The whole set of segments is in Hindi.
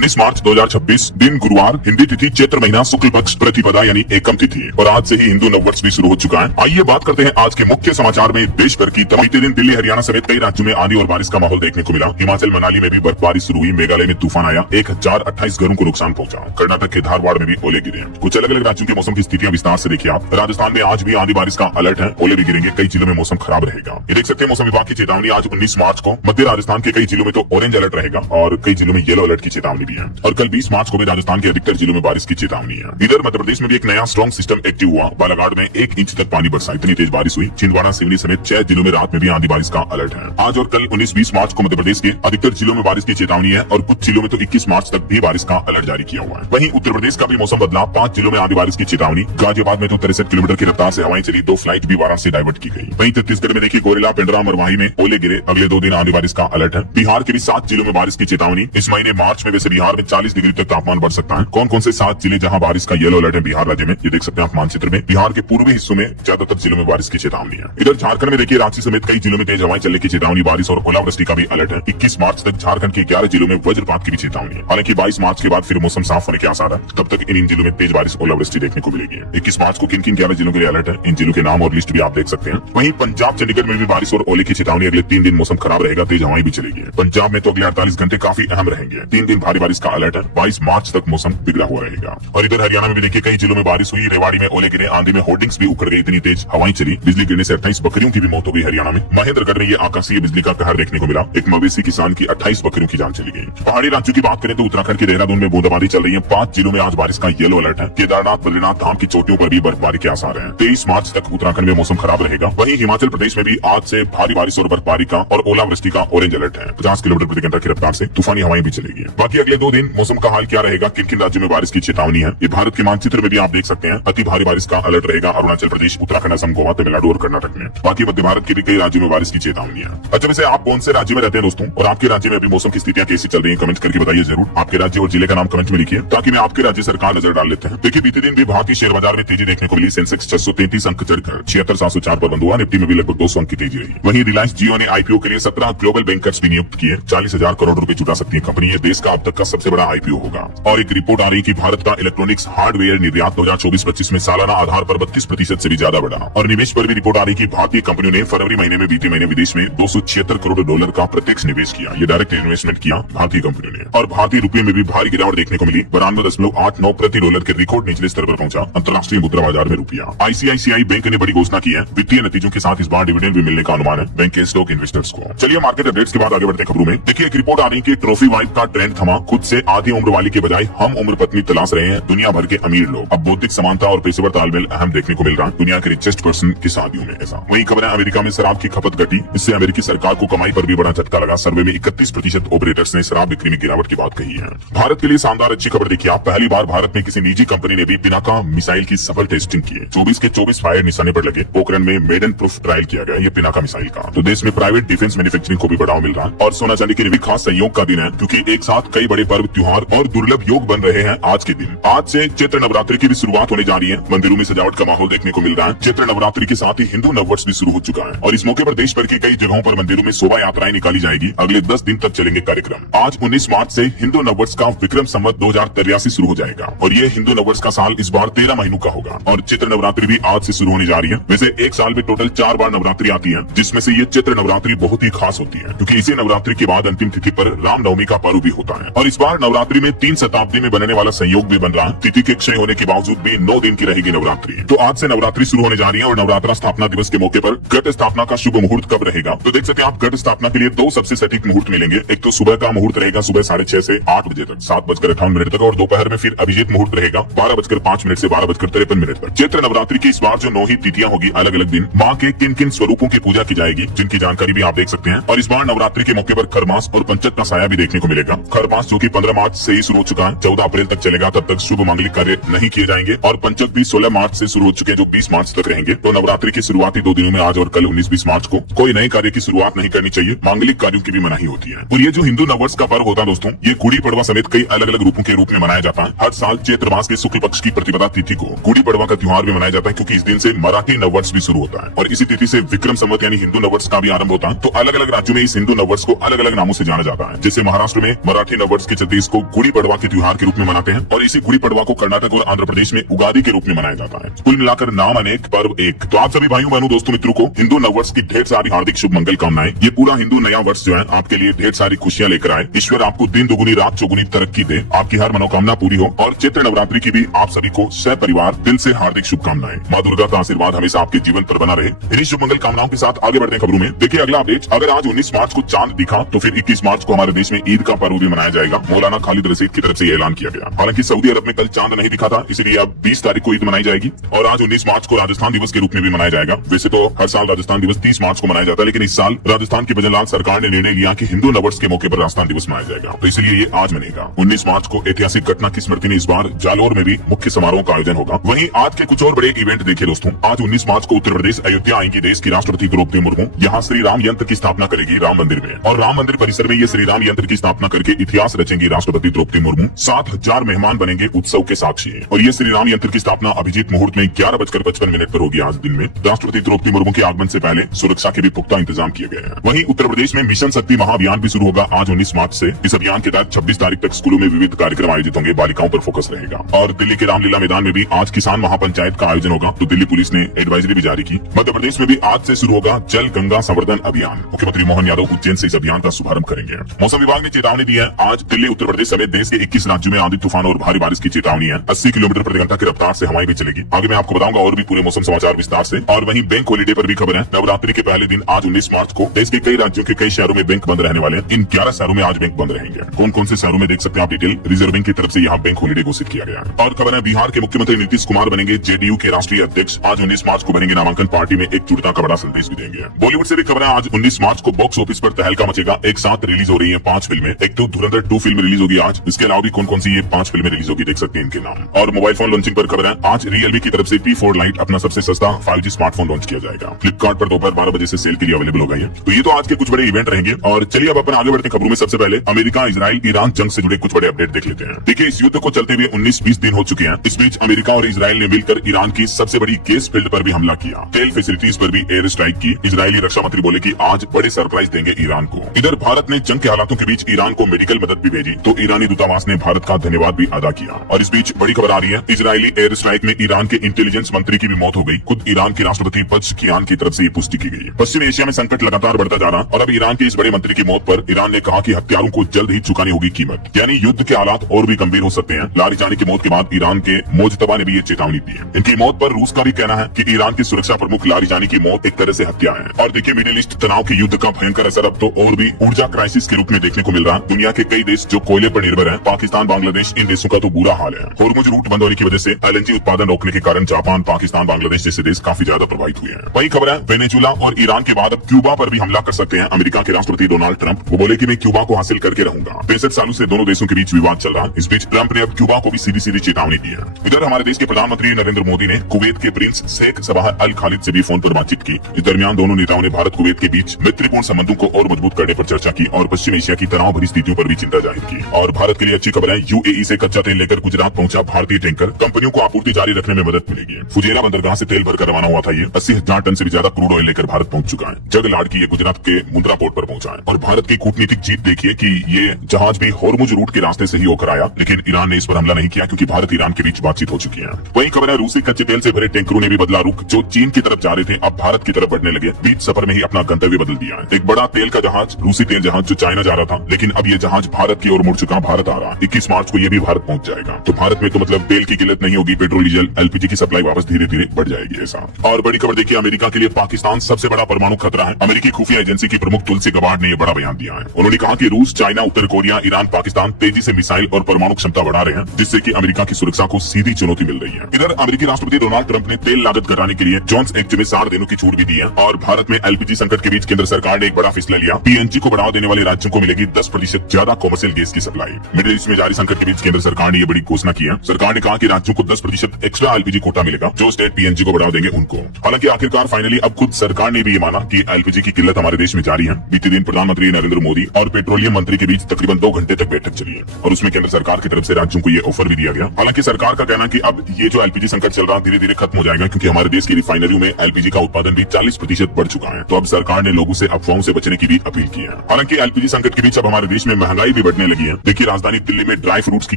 19 मार्च 2026 दिन गुरुवार, हिंदी तिथि चैत्र महीना शुक्ल पक्ष प्रतिपदा यानी एकम तिथि है और आज से ही हिंदू नववर्ष भी शुरू हो चुका है। आइए बात करते हैं आज के मुख्य समाचार में। देश भर की बीते दिन दिल्ली, हरियाणा समेत कई राज्यों में आंधी और बारिश का माहौल देखने को मिला। हिमाचल मनाली में भी बर्फबारी शुरू हुई। मेघालय में तूफान आया, 1028 घरों को नुकसान पहुंचा। कर्नाटक के धारवाड़ में भी ओले गिरे। कुछ अलग अलग राज्यों के मौसम की स्थितियां विस्तार से देखिए आप। राजस्थान में आज भी आंधी बारिश का अलर्ट है, ओले भी गिरेंगे, कई जिलों में मौसम खराब रहेगा। ये देख सकते हैं मौसम विभाग की चेतावनी। आज 19 मार्च को मध्य राजस्थान के कई जिलों में तो ऑरेंज अलर्ट रहेगा और कई जिलों में येलो अलर्ट की चेतावनी भी है। और कल 20 मार्च को भी राजस्थान के अधिकतर जिलों में बारिश की चेतावनी है। इधर मध्य प्रदेश में भी एक नया स्ट्रॉन्ग सिस्टम एक्टिव हुआ। बालाघाट में 1 इंच तक पानी बरसा, इतनी तेज बारिश हुई। छिंदवाड़ा, सिवनी समेत 6 जिलों में रात में भी आंधी बारिश का अलर्ट है। आज और कल 19-20 मार्च को मध्य प्रदेश के अधिकतर जिलों में बारिश की चेतावनी है और कुछ जिलों में तो 21 मार्च तक भी बारिश का अलर्ट जारी किया हुआ है। वहीं उत्तर प्रदेश का भी मौसम बदला, 5 जिलों में आंधी बारिश की चेतावनी। गाजियाबाद में तो 63 किलोमीटर की रफ्तार से हवाएं चली, 2 फ्लाइट भी वाराणसी डाइवर्ट की गई। वहीं छत्तीसगढ़ में देखिए कोरेला, पेंड्रा, मरवाही में ओले गिरे, अगले 2 दिन आंधी बारिश का अलर्ट है। बिहार के भी 7 जिलों में बारिश की चेतावनी। इस महीने मार्च में वैसे बिहार में 40 डिग्री तक तापमान बढ़ सकता है। कौन कौन से 7 जिले जहां बारिश का येलो अलर्ट है बिहार राज्य में, ये देख सकते हैं आप मानचित्र में। बिहार के पूर्वी हिस्सों में ज्यादातर जिलों में बारिश की चेतावनी है। इधर झारखंड में देखिए रांची समेत कई जिलों में तेज हवाएं चलने की चेतावनी, बारिश और ओलावृष्टि का भी अलर्ट है। 21 मार्च तक झारखंड के 11 जिलों में वज्रपात की भी चेतावनी है। हालांकि 22 मार्च के बाद फिर मौसम साफ होने के आसार है, तब तक इन जिलों में तेज बारिश ओलावृष्टि देखने को मिलेगी। 21 मार्च को किन किन 11 जिलों के लिए अलर्ट है, इन जिलों के नाम और लिस्ट भी आप देख सकते हैं। वहीं पंजाब, चंडीगढ़ में भी बारिश और ओले की चेतावनी। अगले 3 दिन मौसम खराब रहेगा, तेज हवाएं भी चलेगी। पंजाब में तो अगले 48 घंटे काफी अहम रहेंगे। 3 दिन भारी बारिश का अलर्ट है। 22 मार्च तक मौसम बिगड़ा हुआ रहेगा। और इधर हरियाणा में भी देखिए कई जिलों में बारिश हुई। रेवाड़ी में ओले गिरे, आंधी में होर्डिंग्स भी उखड़ गई, इतनी तेज हवाएं चली। बिजली गिरने से 28 बकरियों की भी मौत हो गई हरियाणा में। महेंद्रगढ़ में ये आकाशीय बिजली का कहर देखने को मिला। एक मवेशी किसान की 28 बकरियों की जान चली गई। पहाड़ी राज्यों की बात करें तो उत्तराखंड के देहरादून में बूंदाबांदी चल रही है। 5 जिलों में आज बारिश का येलो अलर्ट है। केदारनाथ, बद्रीनाथ धाम की चोटियों पर भी बर्फबारी के आसार हैं। 23 मार्च तक उत्तराखंड में मौसम खराब रहेगा। वहीं हिमाचल प्रदेश में भी आज से भारी बारिश और बर्फबारी का और ओलावृष्टि का ऑरेंज अलर्ट है। 50 किलोमीटर प्रति घंटा की रफ्तार से तूफानी हवाएं भी चलेगी। बाकी अगले 2 दिन मौसम का हाल क्या रहेगा, किन किन राज्यों में बारिश की चेतावनी है, ये भारत के मानचित्र में भी आप देख सकते हैं। अति भारी बारिश का अलर्ट रहेगा अरुणाचल प्रदेश, उत्तराखंड, असम, गोवा, तमिलनाडु और कर्नाटक में। बाकी मध्य भारत के भी कई राज्यों में बारिश की चेतावनी है। अच्छा, वैसे आप कौन से राज्य में रहते हैं दोस्तों, और आपके राज्य में अभी मौसम की स्थितियां कैसी चल रही है, कमेंट करके बताइए जरूर। आपके राज्य और जिले का नाम कमेंट में लिखिए ताकि मैं आपके राज्य सरकार नजर डाल लेते हैं। देखिए बीते दिन भी भारतीय शेयर बाजार में तेजी देखने को मिली। सेंसेक्स 633 अंक चढ़कर 76,704 पर बंद हुआ। निफ्टी में भी लगभग 200 अंक की तेजी रही। वहीं रिलायंस जियो ने आईपीओ के लिए 17 ग्लोबल बैंकर्स भी नियुक्त किए। 40,000 करोड़ रुपए जुटा सकती है कंपनी। ये देश का अब तक का सबसे बड़ा आईपीओ होगा। और एक रिपोर्ट आ रही कि भारत का इलेक्ट्रॉनिक्स हार्डवेयर निर्यात 2024-25 में सालाना आधार पर 32% से भी ज्यादा बढ़ा। और निवेश पर भी रिपोर्ट आ रही कि भारतीय कंपनियों ने फरवरी महीने में बीते महीने विदेश में $276 करोड़ का प्रत्यक्ष निवेश किया। ये डायरेक्ट इन्वेस्टमेंट किया भारतीय कंपनियों ने। और भारतीय रुपये में भी भारी गिरावट देखने को मिली। 92.89 प्रति डॉलर के रिकॉर्ड निचले स्तर पर पहुंचा अंतर्राष्ट्रीय मुद्रा बाजार में रुपया। आईसीआईसीआई बैंक ने बड़ी घोषणा की है। वित्तीय नतीजों के साथ इस बार डिविडेंड भी मिलने का अनुमान है बैंक के स्टॉक इन्वेस्टर्स को। चलिए मार्केट अपडेट्स के बाद आगे बढ़ते हैं खबरों में। देखिए एक रिपोर्ट आ रही कि ट्रॉफी वाइफ का ट्रेंड थमा। खुद से आधी उम्र वाली के बजाय हम उम्र पत्नी तलाश रहे हैं दुनिया भर के अमीर लोग। अब बौद्धिक समानता और पेशेवर तालमेल अहम देखने को मिल रहा है दुनिया के रिचेस्ट पर्सन की शादियों में। ऐसा वही खबर है अमेरिका में शराब की खपत घटी। इससे अमेरिकी सरकार को कमाई पर भी बड़ा झटका लगा। सर्वे में 31% ऑपरेटर्स ने शराब बिक्री में गिरावट की बात कही है। भारत के लिए शानदार अच्छी खबर देखिए आप। पहली बार भारत में किसी निजी कंपनी ने भी पिनाका मिसाइल की सफल टेस्टिंग की है। 24 के 24 फायर निशाने पर लगे। पोखरण में मेडन प्रूफ ट्रायल किया गया ये पिनाका मिसाइल का। तो देश में प्राइवेट डिफेंस मैन्युफैक्चरिंग को भी बढ़ावा मिल रहा है। और सोना चांदी के लिए भी खास संयोग का दिन है क्योंकि एक साथ कई बड़े पर्व, त्योहार और दुर्लभ योग बन रहे हैं आज के दिन। आज से चैत्र नवरात्रि की भी शुरुआत होने जा रही है। मंदिरों में सजावट का माहौल देखने को मिल रहा है। चैत्र नवरात्रि के साथ ही हिंदू नववर्ष भी शुरू हो चुका है और इस मौके पर देश भर की कई जगहों पर मंदिरों में शोभा यात्राएं निकाली जाएगी। अगले 10 दिन तक चलेंगे कार्यक्रम। आज 19 मार्च से हिंदू नववर्ष का विक्रम संवत 2083 शुरू हो जाएगा और ये हिंदू नववर्ष का साल इस बार 13 महीनों का होगा। और चैत्र नवरात्रि भी आज से शुरू होने जा रही है। वैसे एक साल में टोटल 4 बार नवरात्रि आती है, जिसमें से ये चैत्र नवरात्रि बहुत ही खास होती है क्योंकि इसी नवरात्रि के बाद अंतिम तिथि पर रामनवमी का पर्व भी होता है। और इस बार नवरात्रि में 3 शताब्दी में बनने वाला संयोग भी बन रहा है। तिथि के क्षय होने के बावजूद भी 9 दिन की रहेगी नवरात्रि। तो आज से नवरात्रि शुरू होने जा रही है और नवरात्रा स्थापना दिवस के मौके पर घट स्थापना का शुभ मुहूर्त कब रहेगा, तो देख सकते हैं आप घट स्थापना के लिए 2 सबसे सटीक मुहूर्त मिलेंगे। एक तो सुबह का मुहूर्त रहेगा सुबह 6:30 से 8 बजे तक, 7:58 तक, और दोपहर में फिर अभिजीत मुहूर्त रहेगा 12:05 से 12:53 तक। चैत्र नवरात्रि की इस बार जो 9 ही तिथियां होगी अलग अलग दिन, माँ के किन किन स्वरूपों की पूजा की जाएगी जिनकी जानकारी भी आप देख सकते हैं। और इस बार नवरात्रि के मौके पर खरमास और पंचक का साया भी देखने को मिलेगा। खरमास जो कि 15 मार्च से ही शुरू हो चुका है, 14 अप्रैल तक चलेगा, तब तक शुभ मांगलिक कार्य नहीं किए जाएंगे। और पंचक भी 16 मार्च से शुरू हो चुके हैं जो 20 मार्च तक रहेंगे। तो नवरात्रि की शुरुआती 2 दिनों में आज और कल 19-20 मार्च को कोई नए कार्य की शुरुआत नहीं करनी चाहिए। मांगलिक कार्यों की भी मनाही होती है। और ये जो हिंदू नववर्ष का पर्व होता है दोस्तों, ये गुड़ी पड़वा समेत कई अलग अलग रूपों के रूप में मनाया जाता है। हर साल चैत्र मास के शुक्ल पक्ष की प्रतिपदा तिथि को गुड़ी पड़वा का त्योहार भी मनाया जाता है क्योंकि इस दिन से मराठी नववर्ष भी शुरू होता है और इसी तिथि से विक्रम संवत यानी हिंदू नववर्ष का भी आरंभ होता है। तो अलग अलग राज्यों में इस हिंदू नववर्ष को अलग अलग नामों से जाना जाता है। जैसे महाराष्ट्र में मराठी नववर्ष जिसके चलते इसको गुड़ी पड़वा के त्योहार के रूप में मनाते हैं और इसी गुड़ी पड़वा को कर्नाटक और आंध्र प्रदेश में उगादी के रूप में मनाया जाता है। कुल मिलाकर नाम अनेक पर्व एक। तो आप सभी भाइयों बहनों दोस्तों मित्रों को हिंदू नववर्ष की ढेर सारी हार्दिक शुभ मंगल कामनाएं। ये पूरा हिंदू नया वर्ष जो है आपके लिए ढेर सारी खुशियां लेकर आए। ईश्वर आपको दिन दुगुनी रात चौगुनी तरक्की दे, आपकी हर मनोकामना पूरी हो और चैत्र नवरात्रि की भी आप सभी को सपरिवार दिल से हार्दिक शुभकामनाएं। माँ दुर्गा का आशीर्वाद हमेशा आपके जीवन पर बना रहे। इन्हीं शुभ मंगल कामनाओं के साथ आगे बढ़ते हैं खबरों में। देखिए अगला अपडेट, अगर आज 19 मार्च को चांद दिखा तो फिर 21 मार्च को हमारे देश में ईद का पर्व भी मनाया जाएगा। मौलाना खालिद रशीद की तरफ से ऐलान किया गया। हालांकि सऊदी अरब में कल चांद नहीं दिखा था, इसलिए अब 20 तारीख को ईद मनाई जाएगी और आज 19 मार्च को राजस्थान दिवस के रूप में भी मनाया जाएगा। वैसे तो हर साल राजस्थान दिवस 30 मार्च को मनाया जाता है, लेकिन इस साल राजस्थान की भजनलाल सरकार ने निर्णय लिया कि हिंदू नववर्ष के मौके पर राजस्थान दिवस मनाया जाएगा, तो इसलिए ये आज मनेगा। 19 मार्च को ऐतिहासिक घटना की स्मृति में इस बार जालोर में भी मुख्य समारोह का आयोजन होगा। वहीं आज के कुछ और बड़े इवेंट देखिए दोस्तों। आज 19 मार्च को उत्तर प्रदेश अयोध्या आएंगी देश की राष्ट्रपति द्रौपदी मुर्मू। यहाँ श्री राम यंत्र की स्थापना करेगी राम मंदिर में और राम मंदिर परिसर में ये श्री राम यंत्र की स्थापना करके इतिहास रचेंगी राष्ट्रपति द्रौपदी मुर्मू। 7,000 मेहमान बनेंगे उत्सव के साक्षी और ये श्री राम यंत्र की स्थापना अभिजीत मुहूर्त में 11:55 पर होगी। आज दिन में राष्ट्रपति द्रौपदी मुर्मू के आगमन से पहले सुरक्षा के भी पुख्ता इंतजाम किए गए हैं। वहीं उत्तर प्रदेश में मिशन शक्ति महाअभियान भी शुरू होगा आज 19 मार्च से। इस अभियान के तहत 26 तारीख तक स्कूलों में विविध कार्यक्रम आयोजित होंगे, बालिकाओं पर फोकस रहेगा। और दिल्ली के रामलीला मैदान में भी आज किसान महापंचायत का आयोजन होगा, तो दिल्ली पुलिस ने एडवाइजरी भी जारी की। मध्य प्रदेश में भी आज से शुरू होगा जल गंगा संवर्धन अभियान। मुख्यमंत्री मोहन यादव उज्जैन से इस अभियान का शुभारंभ करेंगे। मौसम विभाग ने चेतावनी दी है। आज दिल्ली उत्तर प्रदेश समेत देश के 21 राज्यों में आंधी तूफान और भारी बारिश की चेतावनी है। 80 किलोमीटर प्रति घंटा की रफ्तार से हवाएं भी चलेगी। आगे मैं आपको बताऊंगा और भी पूरे मौसम समाचार विस्तार से। और वहीं बैंक हॉलीडे पर भी खबर है। नवरात्रि के पहले दिन आज 19 मार्च को देश के कई राज्यों के कई शहरों में बैंक बंद रहने वाले हैं। इन 11 शहरों में आज बैंक बंद रहेंगे। कौन कौन से शहरों में देख सकते हैं आप डिटेल। रिजर्व बैंक की तरफ से यहाँ बैंक हॉलीडे घोषित किया गया है। और खबर है बिहार के मुख्यमंत्री नीतीश कुमार बनेंगे जेडीयू के राष्ट्रीय अध्यक्ष। आज 19 मार्च को बनेंगे नामांकन। पार्टी में एकजुटता का बड़ा संदेश भी देंगे। बॉलीवुड से भी खबर है। आज 19 मार्च को बॉक्स ऑफिस पर तहलका मचेगा। एक साथ रिलीज हो रही है 5 फिल्में। एक तो धुरंधर 2 फिल्म रिलीज होगी आज। इसके अलावा भी कौन कौन सी ये 5 फिल्में रिलीज होगी देख सकते हैं इनके नाम। और मोबाइल फोन लॉन्चिंग पर खबर है। आज रियलमी की तरफ से P4 लाइट अपना सबसे सस्ता 5G स्मार्टफोन लॉन्च किया जाएगा। फ्लिपकार्ट पर दोपहर 12 बजे से सेल के लिए अवेलेबल हो गई है। तो ये तो आज के कुछ बड़े इवेंट रहेंगे। और चलिए अब अपन आगे बढ़ते खबरों में। सबसे पहले अमेरिका इजराइल ईरान जंग से जुड़े कुछ बड़े अपडेट देख लेते हैं। देखिए इस युद्ध को चलते हुए 19-20 दिन हो चुके हैं। इस बीच अमेरिका और इजराइल ने मिलकर ईरान की सबसे बड़ी गैस फील्ड पर भी हमला किया। तेल फैसिलिटीज पर भी एयर स्ट्राइक की। इजरायली रक्षा मंत्री बोले कि आज बड़े सरप्राइज देंगे ईरान को। इधर भारत ने जंग के हालातों के बीच ईरान को मेडिकल मदद भी भेजी, तो ईरानी दूतावास ने भारत का धन्यवाद भी अदा किया। और इस बीच बड़ी खबर आ रही है। इजरायली एयर स्ट्राइक में ईरान के इंटेलिजेंस मंत्री की भी मौत हो गई। खुद ईरान के राष्ट्रपति पज़ेश्कियान की तरफ से ये पुष्टि की गई। पश्चिमी एशिया में संकट लगातार बढ़ता जा रहा और अब ईरान के इस बड़े मंत्री की मौत पर ईरान ने कहा कि हत्यारों को जल्द ही चुकानी होगी कीमत। यानी युद्ध के हालात और भी गंभीर हो सकते हैं। लारिजानी की मौत के बाद ईरान के मोजतबा ने भी ये चेतावनी दी है। इनकी मौत पर रूस का भी कहना है कि ईरान की सुरक्षा प्रमुख लारिजानी की मौत एक तरह से हत्या है। और देखिए मिडिल ईस्ट तनाव के युद्ध का भयंकर असर अब तो और भी ऊर्जा क्राइसिस के रूप में देखने को मिल रहा है। दुनिया के कई देश जो कोयले पर निर्भर हैं, पाकिस्तान बांग्लादेश, इन देशों का तो बुरा हाल है। होर्मुज रूट बंद होने की वजह से LNG उत्पादन रोकने के कारण जापान, पाकिस्तान, बांग्लादेश जैसे देश काफी ज्यादा प्रभावित हुए हैं। वही खबर है वेनेजुला और ईरान के बाद अब क्यूबा पर भी हमला कर सकते हैं अमेरिका के राष्ट्रपति डोनाल्ड ट्रंप। वो बोले कि मैं क्यूबा को हासिल करके रहूंगा। 63 सालों से दोनों देशों के बीच विवाद चल रहा है। इस बीच ट्रंप ने अब क्यूबा को भी सीधी सीधी चेतावनी दी है। इधर हमारे देश के प्रधानमंत्री नरेंद्र मोदी ने कुवैत के प्रिंस शेख सबाह अल खालिद से भी फोन पर बातचीत की। इस दरमियान दोनों नेताओं ने भारत कुवैत के बीच मैत्रीपूर्ण संबंधों को और मजबूत करने पर चर्चा की और पश्चिम एशिया की तनाव भरी स्थितियों पर भी चिंता जाहिर की। और भारत के लिए अच्छी खबर है। UAE से कच्चा तेल लेकर गुजरात पहुंचा भारतीय टैंकर। कंपनियों को आपूर्ति जारी रखने में मदद मिलेगी। फुजेरा बंदरगाह से तेल भरकर रवाना हुआ था। ये 80,000 टन से भी ज्यादा क्रूड ऑयल लेकर भारत पहुंच चुका है। जगलाड़ की ये गुजरात के मुंद्रा पोर्ट पर पहुंचा है। और भारत की कूटनीतिक जीत देखिए कि ये जहाज भी होर्मुज रूट के रास्ते से ही होकर आया, लेकिन ईरान ने इस पर हमला नहीं किया क्योंकि भारत ईरान के बीच बातचीत हो चुकी है। वही खबर है रूसी कच्चे तेल से भरे टैंकरों ने भी बदला रुख। जो चीन की तरफ जा रहे थे अब भारत की तरफ बढ़ने लगे। बीच सफर में ही अपना गंतव्य बदल दिया है। एक बड़ा तेल का जहाज, रूसी तेल जहाज जो चाइना जा रहा था, लेकिन अब ये जहाज भारत की ओर मुड़ चुका। भारत आ रहा। 21 मार्च को ये भी भारत पहुंच जाएगा। तो भारत में तो मतलब तेल की किल्लत नहीं होगी। पेट्रोल, डीजल, LPG की सप्लाई वापस धीरे धीरे बढ़ जाएगी ऐसा। और बड़ी खबर देखिए अमेरिका के लिए पाकिस्तान सबसे बड़ा परमाणु खतरा है। अमेरिकी खुफिया एजेंसी की प्रमुख तुलसी गबार्ड ने यह बड़ा बयान दिया है। उन्होंने कहा कि रूस, चाइना, उत्तर कोरिया, ईरान, पाकिस्तान तेजी से मिसाइल और परमाणु क्षमता बढ़ा रहे हैं, जिससे कि अमेरिका की सुरक्षा को सीधी चुनौती मिल रही है। इधर अमेरिकी राष्ट्रपति डोनाल्ड ट्रंप ने तेल लागत घटाने के लिए जोन्स एक्ट में 60 दिनों की छूट भी दी है। और भारत में LPG संकट के बीच केंद्र सरकार ने एक बड़ा फैसला लिया। PNG को बढ़ावा देने वाले राज्यों को मिलेगी 10% ज्यादा कॉमर्शियल गैस की सप्लाई। मिडिल ईस्ट में जारी संकट के बीच केंद्र सरकार ने यह बड़ी घोषणा की है। सरकार ने कहा कि राज्यों को 10% एक्स्ट्रा LPG कोटा मिलेगा जो स्टेट PNG को बढ़ावा देंगे उनको। हालांकि आखिरकार फाइनली अब खुद सरकार ने भी ये माना कि LPG की किल्लत हमारे देश में जारी है। बीते दिन प्रधानमंत्री नरेंद्र मोदी और पेट्रोलियम मंत्री के बीच तकरीबन 2 घंटे तक बैठक चली है और उसमें केंद्र सरकार की तरफ से राज्यों को ये ऑफर भी दिया गया। हालांकि सरकार का कहना है कि अब ये जो LPG संकट चल रहा है धीरे धीरे खत्म हो जाएगा क्योंकि हमारे देश की रिफाइनरियों में LPG का उत्पादन भी 40% बढ़ चुका है। तो अब सरकार ने लोगों से अफवाहों से बचने की भी अपील की है। हालांकि LPG संकट के बीच अब हमारे देश में महंगाई भी बढ़ने लुढ़कने लगी है। देखिए राजधानी दिल्ली में ड्राई फ्रूट्स की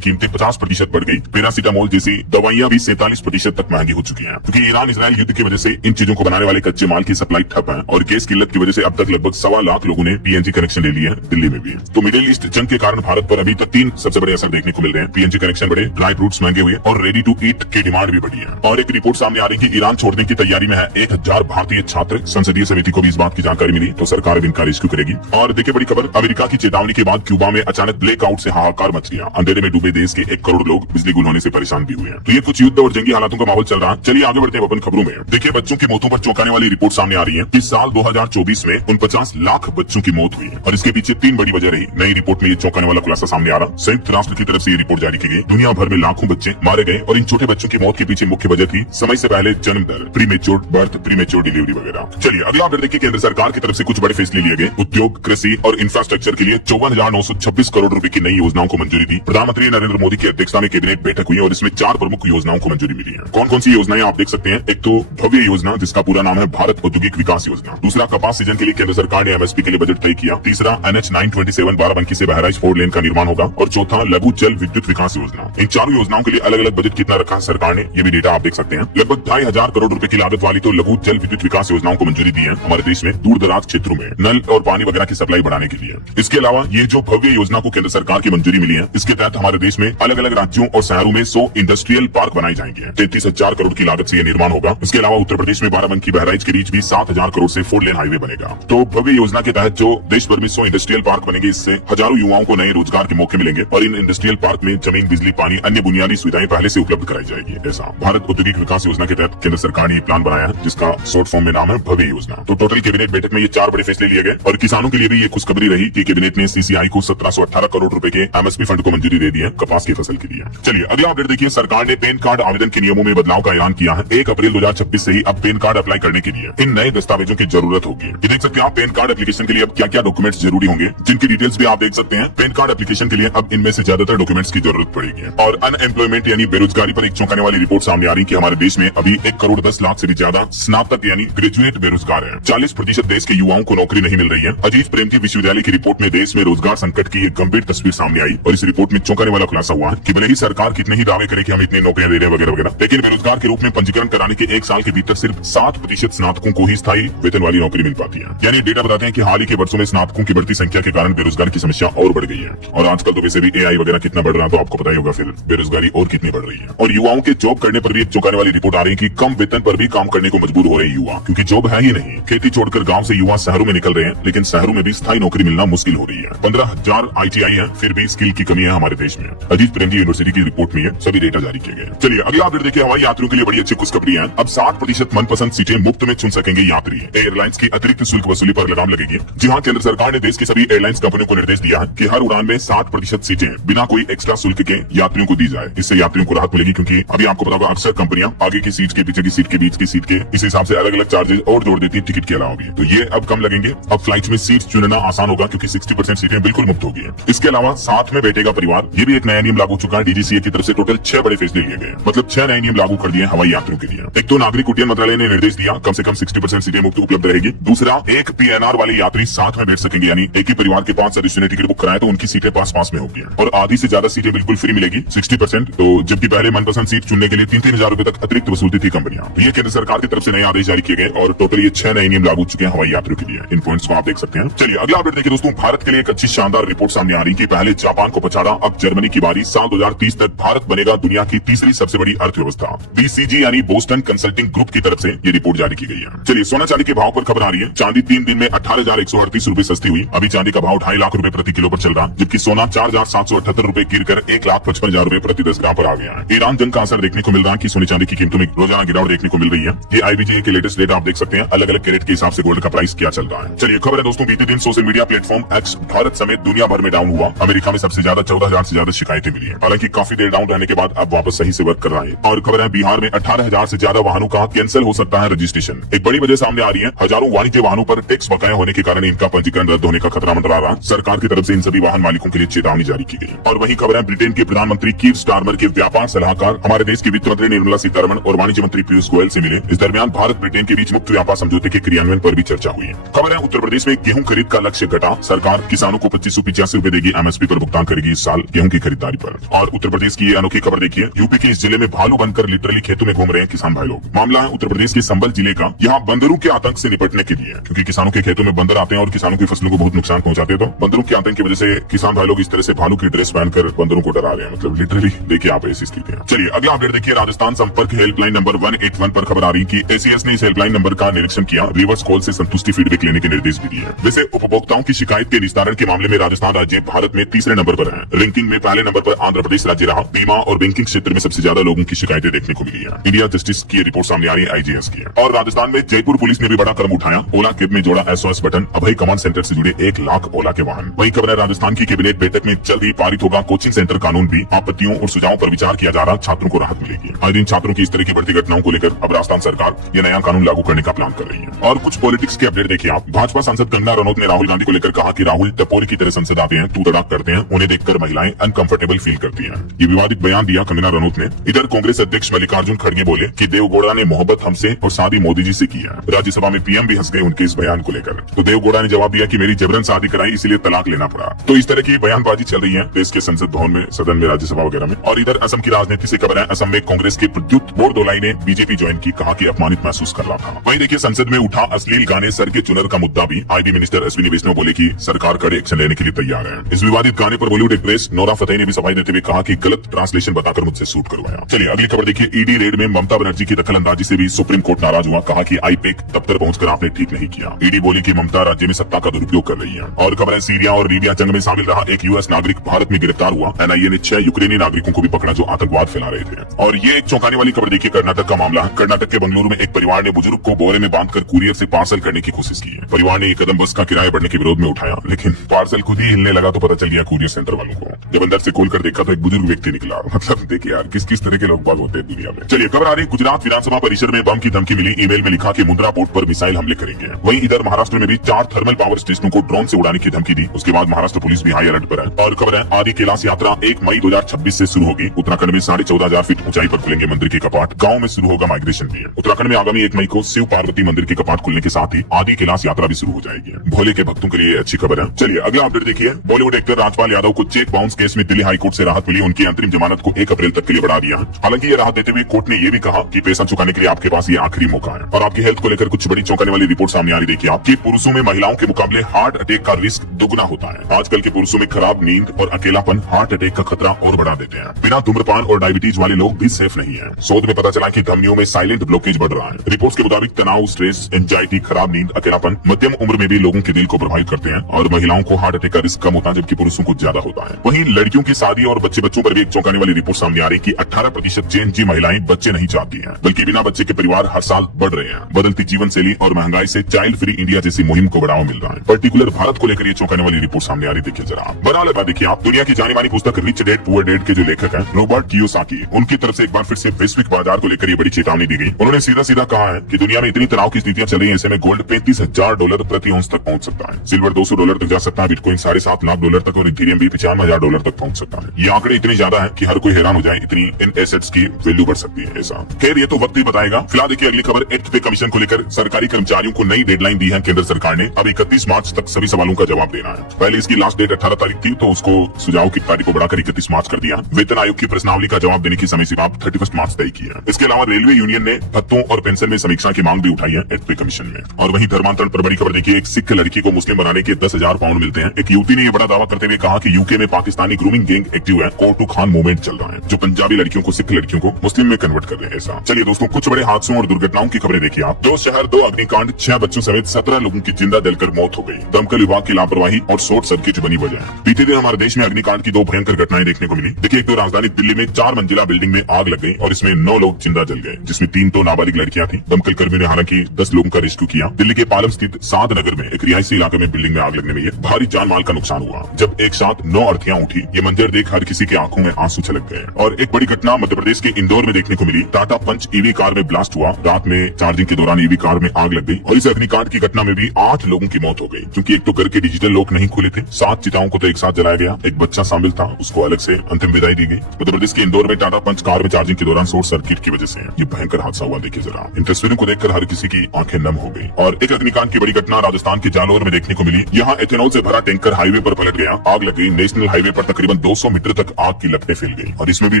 कीमतें 50% बढ़ गई। पैरासीटामोल जैसी दवाइयां भी 47% तक महंगी हो चुकी हैं, क्योंकि ईरान इजराइल युद्ध की वजह से इन चीजों को बनाने वाले कच्चे माल की सप्लाई ठप है और गैस किल्लत की वजह से अब तक लगभग 1.25 लाख लोगों ने पीएनजी कनेक्शन ले लिए हैं, दिल्ली में भी। तो मिडिल ईस्ट जंग के कारण भारत पर अभी तक 3 सबसे बड़े असर देखने को मिल रहे हैं। पीएनजी कनेक्शन बढ़े, ड्राई फ्रूट्स महंगे हुए और रेडी टू ईट की डिमांड भी बढ़ी है। और एक रिपोर्ट सामने आ रही है कि ईरान छोड़ने की तैयारी में है 1000 भारतीय छात्र। संसदीय समिति को भी इस बात की जानकारी मिली, तो सरकार अब इनका रेस्क्यू करेगी। और देखिए बड़ी खबर, अमेरिका की चेतावनी के बाद क्यूबा में अचानक ब्लैकआउट से हाहाकार मच गया। अंधेरे में डूबे देश के 1 करोड़ लोग बिजली गुल होने से परेशान भी हुए हैं। तो ये कुछ युद्ध और जंगी हालातों का माहौल चल रहा है। चलिए आगे बढ़ते हैं अपन खबरों में। देखिए बच्चों की मौतों पर चौंकाने वाली रिपोर्ट सामने आ रही है कि साल 2024 में 49 लाख बच्चों की मौत हुई है और इसके पीछे 3 बड़ी वजह रही। नई रिपोर्ट में ये चौंकाने वाला खुलासा सामने आ रहा। संयुक्त राष्ट्र की तरफ से ये रिपोर्ट जारी की गई। दुनिया भर में लाखों बच्चे मारे गए और इन छोटे बच्चों की मौत के पीछे मुख्य वजह थी समय से पहले जन्म दर, प्रीमेच्योर बर्थ, प्रीमेच्योर डिलीवरी वगैरह। चलिए अगला अपडेट देखिए, केंद्र सरकार की तरफ से कुछ बड़े फैसले लिए गए। उद्योग, कृषि और इंफ्रास्ट्रक्चर के लिए 54,926 करोड़ रुपए की नई योजनाओं को मंजूरी दी। प्रधानमंत्री नरेंद्र मोदी की अध्यक्षता में कैबिनेट बैठक हुई और इसमें 4 प्रमुख योजनाओं को मंजूरी मिली है। कौन कौन सी योजनाएं आप देख सकते हैं। एक तो भव्य योजना, जिसका पूरा नाम है भारत औद्योगिक विकास योजना। दूसरा, कपास सीजन के लिए केंद्र सरकार ने एमएसपी के लिए बजट तय किया। तीसरा, NH 927 बाराबंकी से बहराइच 4 लेन का निर्माण होगा। और चौथा, लघु जल विद्युत विकास योजना। इन चारों योजनाओं के लिए अलग अलग बजट कितना रखा है सरकार ने, ये भी डेटा आप देख सकते हैं। लगभग 2,500 करोड़ रुपए की लागत वाली तो लघु जल विद्युत विकास योजनाओं को मंजूरी दी है हमारे देश में दूर दराज क्षेत्रों में नल और पानी वगैरह की सप्लाई बढ़ाने के लिए। इसके अलावा ये जो भव्य योजना को केंद्र सरकार की मंजूरी मिली है, इसके तहत हमारे देश में अलग अलग राज्यों और शहरों में 100 इंडस्ट्रियल पार्क बनाए जाएंगे। 33,000 करोड़ की लागत से यह निर्माण होगा। इसके अलावा उत्तर प्रदेश में बाराबंकी बहराइच के बीच भी 7,000 करोड़ से 4 लेन हाईवे बनेगा। तो भव्य योजना के तहत जो देश भर में 100 इंडस्ट्रियल पार्क बनेंगे, इससे हजारों युवाओं को नए रोजगार के मौके मिलेंगे और इन इंडस्ट्रियल पार्क में जमीन, बिजली, पानी, अन्य बुनियादी सुविधाएं पहले से उपलब्ध कराई जाएगी। ऐसा भारत औद्योगिक विकास योजना के तहत केंद्र सरकार ने प्लान बनाया है, जिसका शॉर्ट फॉर्म में नाम है भव्य योजना। तो टोटल कैबिनेट बैठक में ये 4 बड़े फैसले लिए गए और किसानों के लिए भी ये खुशखबरी रही कि कैबिनेट ने सीसीआई को 1718 करोड़ रुपए के एमएसपी फंड को मंजूरी दे दी है कपास की फसल के लिए। चलिए अगला अपडेट देखिए, सरकार ने पैन कार्ड आवेदन के नियमों में बदलाव का ऐलान किया है। 1 अप्रैल 2026 से ही अब पैन कार्ड अप्लाई करने के लिए इन नए दस्तावेजों की जरूरत होगी। ये देख सकते हैं आप पैन कार्ड एप्लीकेशन के लिए अब क्या क्या डॉक्यूमेंट्स जरूरी होंगे, जिनकी डिटेल्स भी आप देख सकते हैं। पैन कार्ड एप्लीकेशन के लिए अब इनमें से ज्यादातर डॉक्यूमेंट्स की जरूरत पड़ेगी। और अनएम्प्लॉयमेंट यानी बेरोजगारी पर एक चौंकाने वाली रिपोर्ट सामने आ रही कि हमारे देश में अभी 1 करोड़ 10 लाख से भी ज्यादा स्नातक यानी ग्रेजुएट बेरोजगार है। 40% देश के युवाओं को नौकरी नहीं मिल रही है। अजीत प्रेमजी विश्वविद्यालय की रिपोर्ट में देश में रोजगार संकट की एक गंभीर तस्वीर सामने आई और इस रिपोर्ट में चौंकाने वाला खुलासा हुआ कि भले ही सरकार कितने ही दावे करे कि हम इतनी नौकरियां दे रहे हैं वगैरह वगैरह, लेकिन बेरोजगार के रूप में पंजीकरण कराने के 1 साल के भीतर सिर्फ 7% स्नातकों को ही स्थायी वेतन वाली नौकरी मिल पाती है। यानी डेटा बताते हैं कि हाल ही के वर्षों में स्नातकों की बढ़ती संख्या के कारण बेरोजगार की समस्या और बढ़ गई है। और आजकल तो वैसे भी AI वगैरह कितना बढ़ रहा है तो आपको पता ही होगा, फिर बेरोजगारी और कितनी बढ़ रही है। और युवाओं के जॉब करने पर भी एक चौंकाने वाली रिपोर्ट आ रही है कि कम वेतन पर भी काम करने को मजबूर हो रहे युवा, क्योंकि जॉब है ही नहीं। खेती छोड़कर गांव से युवा शहरों में निकल रहे हैं, लेकिन शहरों में भी स्थायी नौकरी मिलना मुश्किल हो रही है। 15,000 ITI है, फिर भी स्किल की कमी है हमारे देश में। अजीत प्रेमजी यूनिवर्सिटी की रिपोर्ट में ये सभी डेटा जारी किए गए। चलिए अगला अपडेट देखिए, हवाई यात्रियों के लिए बड़ी अच्छी खुशखबरी है। अब 60% मनपसंद सीटें मुफ्त में चुन सकेंगे यात्री। एयरलाइंस की अतिरिक्त शुल्क वसूली पर लगाम लगेगी। जी हाँ, केंद्र सरकार ने देश की सभी एयरलाइंस कंपनियों को निर्देश दिया है कि हर उड़ान में 60% सीटें बिना कोई एक्स्ट्रा शुल्क के यात्रियों को दी जाए। इससे यात्रियों को राहत मिलेगी, क्योंकि अभी आपको पता होगा अक्सर कंपनियां आगे की सीट के, पीछे की सीट के, बीच की सीट के इस हिसाब से अलग अलग चार्जेस और जोड़ देती है टिकट के अलावा भी। तो ये अब कम लगेंगे। अब फ्लाइट में सीट चुनना आसान होगा, क्योंकि 60% सीटें बिल्कुल मुफ्त होगी। इसके अलावा साथ में बैठेगा परिवार, ये भी एक नया नियम लागू हो चुका है। DGCA की तरफ से टोटल 6 बड़े फैसले लिए गए, मतलब 6 नए नियम लागू कर दिए हवाई यात्रियों के लिए। एक तो नागरिक उड्डयन मंत्रालय ने निर्देश दिया कम से कम 60% सीटें मुफ्त उपलब्ध रहेगी। दूसरा, एक PNR वाले यात्री साथ में बैठ सकेंगे, यानी एक ही परिवार के 5 सदस्यों ने टिकट बुक कराया तो उनकी सीटें पास में होगी। और आधी से ज्यादा सीटें बिल्कुल फ्री मिलेगी 60%। तो जबकि पहले मनपसंद सीट चुनने के लिए 3-3 हजार रुपए तक अतिरिक्त वसूलती थी कंपनियां। तो ये केंद्र सरकार की तरफ से नए आदेश जारी किए गए और टोटल ये 6 नए नियम लागू हो चुके हैं हवाई यात्रियों के लिए। इन पॉइंट्स को आप देख सकते हैं। चलिए अगला अपडेट देखिए दोस्तों, भारत के लिए एक अच्छी शानदार रिपोर्ट सामने आ रही कि पहले जापान को पछाड़ा, अब जर्मनी की बारी। साल 2030 तक भारत बनेगा दुनिया की तीसरी सबसे बड़ी अर्थव्यवस्था। BCG यानी बोस्टन कंसल्टिंग ग्रुप की तरफ से ये रिपोर्ट जारी की गई है। चलिए सोना चांदी के भाव पर खबर आ रही है। चांदी 3 दिन में 18,138 रुपए सस्ती हुई। अभी चांदी का भाव 2.5 लाख रुपए प्रति किलो पर चल रहा, जबकि सोना 4,778 रुपए गिरकर 1,55,000 रुपए प्रति 10 ग्राम पर आ गया है। ईरान जंग का असर देखने को मिल रहा है कि सोने चांदी की कीमतों में रोजाना गिरावट देखने को मिल रही है। ये IBJ के लेटेस्ट डेटा आप देख सकते हैं, अलग अलग कैरेट के हिसाब से गोल्ड का प्राइस क्या चल रहा है। चलिए खबर है दोस्तों, बीते दिन social media platform X Bharat समेत दुनिया भर में डाउन हुआ। अमेरिका में सबसे ज्यादा 14,000 से ज्यादा शिकायतें मिली है। हालांकि काफी देर डाउन रहने के बाद अब वापस सही से वर्क कर रहा है। और खबर है बिहार में 18,000 से ज्यादा वाहनों का कैंसिल हो सकता है रजिस्ट्रेशन। एक बड़ी वजह सामने आ रही है, हजारों वाणिज्य वाहनों पर टैक्स बकाया होने के कारण इनका पंजीकरण रद्द होने का खतरा मंडरा रहा। सरकार की तरफ से इन सभी वाहन मालिकों के लिए चेतावनी जारी की गई। और वहीं खबर है ब्रिटेन के प्रधानमंत्री कीर स्टारमर के व्यापार सलाहकार हमारे देश की वित्त मंत्री निर्मला सीतारमण और वाणिज्य मंत्री पीयूष गोयल से मिले। इस दरमियान भारत ब्रिटेन के बीच मुक्त व्यापार समझौते के क्रियान्वयन पर भी चर्चा हुई। खबर है उत्तर प्रदेश में गेहूं खरीद का लक्ष्य घटा। सरकार किसानों को 2585 रुपए देगी, एमएसपी पर भुगतान करेगी इस साल गेहूं की खरीदारी पर। और उत्तर प्रदेश की ये अनोखी खबर देखिए, यूपी के इस जिले में भालू बनकर लिटरली खेतों में घूम रहे हैं किसान भाई लोग। मामला है उत्तर प्रदेश के संबल जिले का। यहाँ बंदरों के आतंक से निपटने के लिए, क्योंकि किसानों के खेतों में बंदर आते हैं और किसानों की फसलों को बहुत नुकसान पहुंचाते हैं, तो बंदरों के आतंक की वजह से किसान भाई लोग इस तरह से भालू की ड्रेस पहनकर बंदरों को डरा रहे हैं। मतलब लिटरली देखिए आप ऐसी स्थिति है। चलिए अगला अपडेट देखिए, राजस्थान संपर्क हेल्पलाइन नंबर 181 पर खबर आ रही कि एसीएस ने इस हेल्पलाइन नंबर का निरीक्षण किया, रिवर्स कॉल से संतुष्टि फीडबैक लेने के निर्देश भी दिए। वैसे उपभोक्ताओं की शिकायत के निस्तारण के मामले में राजस्थान राज्य भारत में तीसरे नंबर पर है। रैंकिंग में पहले नंबर पर आंध्र प्रदेश राज्य रहा। बीमा और बैंकिंग क्षेत्र में सबसे ज्यादा लोगों की शिकायतें देखने को मिली है। इंडिया जस्टिस की रिपोर्ट सामने आ रही है आईजीएस की। और राजस्थान में जयपुर पुलिस ने भी बड़ा कदम उठाया, ओला कैब में जोड़ा एसओएस बटन, अभय कमांड सेंटर से जुड़े 1 लाख ओला के वाहन। वही खबर है, राजस्थान की कैबिनेट बैठक में जल्द ही पारित होगा कोचिंग सेंटर कानून भी। आपत्तियों और सुझावों पर विचार किया जा रहा, छात्रों को राहत मिलेगी। आए दिन छात्रों की इस तरह की बढ़ती घटनाओं को लेकर अब राजस्थान सरकार ये नया कानून लागू करने का प्लान कर रही है। और कुछ पॉलिटिक्स के अपडेट देखिए आप। भाजपा सांसद कंगना रनौत ने राहुल गांधी को लेकर कहा कि राहुल टपोरी की तरह संसद आते हैं, तू तड़ाक करते हैं, उन्हें देखकर महिलाएं अनकंफर्टेबल फील करती हैं। ये विवादित बयान दिया कंगना रनौत ने। इधर कांग्रेस अध्यक्ष मल्लिकार्जुन खड़गे बोले कि देवगौड़ा ने मोहब्बत हमसे और शादी मोदी जी से की है। राज्यसभा में पीएम भी हंस गए उनके इस बयान को लेकर। तो देवगौड़ा ने जवाब दिया कि मेरी जबरन शादी कराई इसलिए तलाक लेना पड़ा। तो इस तरह की बयानबाजी चल रही है देश के संसद भवन में, सदन में, राज्यसभा वगैरह में। और इधर असम की राजनीति से खबर है, असम में कांग्रेस के प्रद्युत बोरदोलाई ने बीजेपी ज्वाइन की, कहा कि अपमानित महसूस कर रहा था। वहीं देखिए संसद में उठा अश्लील गाने सर के चुनर का मुद्दा भी। आईबी मिनिस्टर अश्विनी वैष्णव बोले कि सरकार कड़े एक्शन लेने के लिए तैयार है। इस विवादित गाने पर बॉलीवुड एक्ट्रेस नोरा फतेही ने भी सफाई देते हुए कहा कि गलत ट्रांसलेशन बताकर मुझसे शूट करवाया। चलिए अगली खबर देखिए, ईडी रेड में ममता बनर्जी की दखलंदाजी से भी सुप्रीम कोर्ट नाराज हुआ, कहा कि आईपेक दफ्तर पहुंचकर आपने ठीक नहीं किया। ईडी बोली कि ममता राज्य में सत्ता का दुरुपयोग कर रही है। और खबर है, सीरिया और लीबिया जंग में शामिल रहा एक यूएस नागरिक भारत में गिरफ्तार हुआ। एनआईए ने 6 यूक्रेनी नागरिकों को भी पकड़ा जो आतंकवाद फैला रहे थे। और ये एक चौंकाने वाली खबर देखिए, कर्नाटक का मामला है। कर्नाटक के बंगलुरु में एक परिवार ने बुजुर्ग को बोरे में बांधकर कुरियर से पार्सल करने की कोशिश की है। परिवार ने ये कदम बस का किराया बढ़ने के विरोध में उठाया, लेकिन पार्सल खुद ही हिलने लगा तो पता चल गया कुरियर सेंटर वालों को। जब अंदर से खोलकर देखा तो एक बुजुर्ग व्यक्ति निकला। मतलब देखिए यार किस किस तरह के लोग बाग होते हैं दुनिया में। चलिए खबर आ रही, गुजरात विधानसभा परिसर में बम की धमकी मिली, ईमेल में लिखा कि मुंद्रा पोर्ट पर मिसाइल हमले करेंगे। वहीं इधर महाराष्ट्र में भी 4 थर्मल पावर स्टेशनों को ड्रोन से उड़ाने की धमकी दी। उसके बाद महाराष्ट्र पुलिस भी हाई अलर्ट पर है। और खबर है, आदि कैलाश यात्रा 1 मई 2026 से शुरू होगी। उत्तराखंड में 14,500 फीट ऊंचाई पर खुलेंगे मंदिर के कपाट। गाँव में शुरू होगा माइग्रेशन भी। उत्तराखंड में आगामी 1 मई को शिव पार्वती मंदिर के कपाट खुलने के साथ ही आदि कैलाश यात्रा भी शुरू हो जाएगी। भोले के भक्तों के लिए अच्छी खबर है। चलिए अगला अपडेट देखिए, बॉलीवुड एक्टर राजपाल यादव को चेक बाउंस केस में दिल्ली हाईकोर्ट से राहत मिली। उनकी अंतरिम जमानत को 1 अप्रैल तक के लिए बढ़ा दिया। हालांकि ये राहत देते हुए कोर्ट ने ये भी कहा कि पैसा चुकाने के लिए आपके पास ये आखिरी मौका है। और आपकी हेल्थ को लेकर कुछ बड़ी चौंकाने वाली रिपोर्ट सामने आ रही देखिए आपकी। पुरुषों में महिलाओं के मुकाबले हार्ट अटैक का रिस्क दुगना होता है। आजकल के पुरुषों में खराब नींद और अकेलापन हार्ट अटैक का खतरा और बढ़ा देते हैं। बिना धूम्रपान और डायबिटीज वाले लोग भी सेफ नहीं है। शोध में पता चला कि धमनियों में साइलेंट ब्लॉकेज बढ़ रहा है। रिपोर्ट्स के मुताबिक तनाव, स्ट्रेस, एंजाइटी, खराब नींद, अकेलापन मध्यम उम्र में भी लोगों के दिल को प्रभावित करते हैं। और महिलाओं को हार्ट अटैक का रिस्क कम होता है, जबकि पुरुषों को ज्यादा होता है। वहीं लड़कियों की शादी और बच्चों पर भी एक चौंकाने वाली रिपोर्ट सामने आ रही कि 18% जेन जी महिलाएं बच्चे नहीं चाहती हैं, बल्कि बिना बच्चे के परिवार हर साल बढ़ रहे हैं। बदलती जीवन शैली और महंगाई से चाइल्ड फ्री इंडिया जैसी मुहिम को बढ़ावा मिल रहा है। पर्टिकुलर भारत को लेकर ये चौंकाने वाली रिपोर्ट सामने आ रही, देखिए जरा। बना देखिए आप, दुनिया की जानी मानी पुस्तक रिच डैड पुअर डैड के जो लेखक हैं रॉबर्ट कियोसाकी, उनकी तरफ से एक बार फिर से वैश्विक बाजार को लेकर ये बड़ी चेतावनी दी गई। उन्होंने सीधा सीधा कहा है कि दुनिया में इतनी तनाव की स्थितियां चल रही है, ऐसे में गोल्ड $35,000 प्रति औंस तक पहुंच सकता है, सिल्वर $200 तक जा सकता है, बिटकॉइन $7.5 लाख तक और इथेरियम भी $95,000 तक पहुंच सकता है। ये आंकड़े इतने ज्यादा है कि हर कोई हैरान हो जाए, इतनी इन एसेट्स की वैल्यू बढ़ सकती है। ऐसा खैर ये तो वक्त ही बताएगा। फिलहाल देखिए अगली खबर, 8th पे कमीशन को लेकर सरकारी कर्मचारियों को नई डेडलाइन दी है केंद्र सरकार ने। अब 31 मार्च तक सभी सवालों का जवाब देना है। पहले इसकी लास्ट डेट 18 तारीख थी, तो उसको सुझाव की तारीख को बढ़ाकर 31 मार्च कर दिया। वेतन आयोग की प्रश्नावली का जवाब देने की समय सीमा 31 मार्च तय की है। इसके अलावा रेलवे यूनियन ने भत्तों और पेंशन में समीक्षा की मांग भी उठाई है 8th पे कमीशन में। और वहीं धर्मांतरण पर बड़ी खबर देखिए, एक सिख लड़की को मुस्लिम बनाने के 10,000 पाउंड मिलते हैं। एक युवती ने यह बड़ा दावा करते हुए कहा कि यूके में पाकिस्तानी ग्रूमिंग गैंग एक्टिव है। कोटू खान मूवमेंट चल रहा है, जो पंजाबी लड़कियों को, सिख लड़कियों को मुस्लिम में कन्वर्ट कर रहे हैं। ऐसा चलिए दोस्तों, कुछ बड़े हादसों और दुर्घटनाओं की खबरें देखिए आप। 2 शहर 2 अग्निकांड, 6 बच्चों समेत 17 लोगों की जिंदा जलकर मौत हो गई। दमकल विभाग की लापरवाही और शॉर्ट सर्किट बनी वजह। बीते दिन हमारे देश में अग्निकांड की 2 भयंकर घटनाएं देखने को मिली। देखिए, एक तो राजधानी दिल्ली में 4 मंजिला बिल्डिंग में आग लग गई और इसमें 9 लोग जिंदा जल गए, जिसमें 3 तो नाबालिग लड़कियां थी। दमकल कर्मियों ने हालांकि 10 लोगों का रेस्क्यू किया। दिल्ली के पालम स्थित साध नगर में एक रिहायशी इलाके में बिल्डिंग में आग लगने में भारी जान माल का नुकसान हुआ। जब एक साथ 9 अर्थियां उठी, ये मंजर देख हर किसी के आंखों में आंसू छलक गए। और एक बड़ी घटना मध्य प्रदेश के इंदौर में देखने को मिली। टाटा पंच ईवी कार में ब्लास्ट हुआ। रात में चार्जिंग के दौरान ईवी कार में आग लग गई और इस अग्निकांड की घटना में भी 8 लोगों की मौत हो गई, क्योंकि एक तो घर के डिजिटल लॉक नहीं खुले थे। 7 चिताओं को तो एक साथ जलाया गया। एक बच्चा शामिल था, उसको अलग से अंतिम विदाई दी गई। मध्य प्रदेश के इंदौर में टाटा पंच कार में चार्जिंग के दौरान शॉर्ट सर्किट की वजह से ये भयंकर हादसा हुआ। देखिए जरा, इन तस्वीरों को देखकर हर किसी की आंखें नम हो गई। और एक अग्निकांड की बड़ी घटना राजस्थान के जालोर में देखने को मिली। यहाँ एथेनॉल से भरा टैंकर हाईवे पर डंपर पलट गया, आग लग गई। नेशनल हाईवे पर तकरीबन 200 मीटर तक आग की लपटें फैल गई और इसमें भी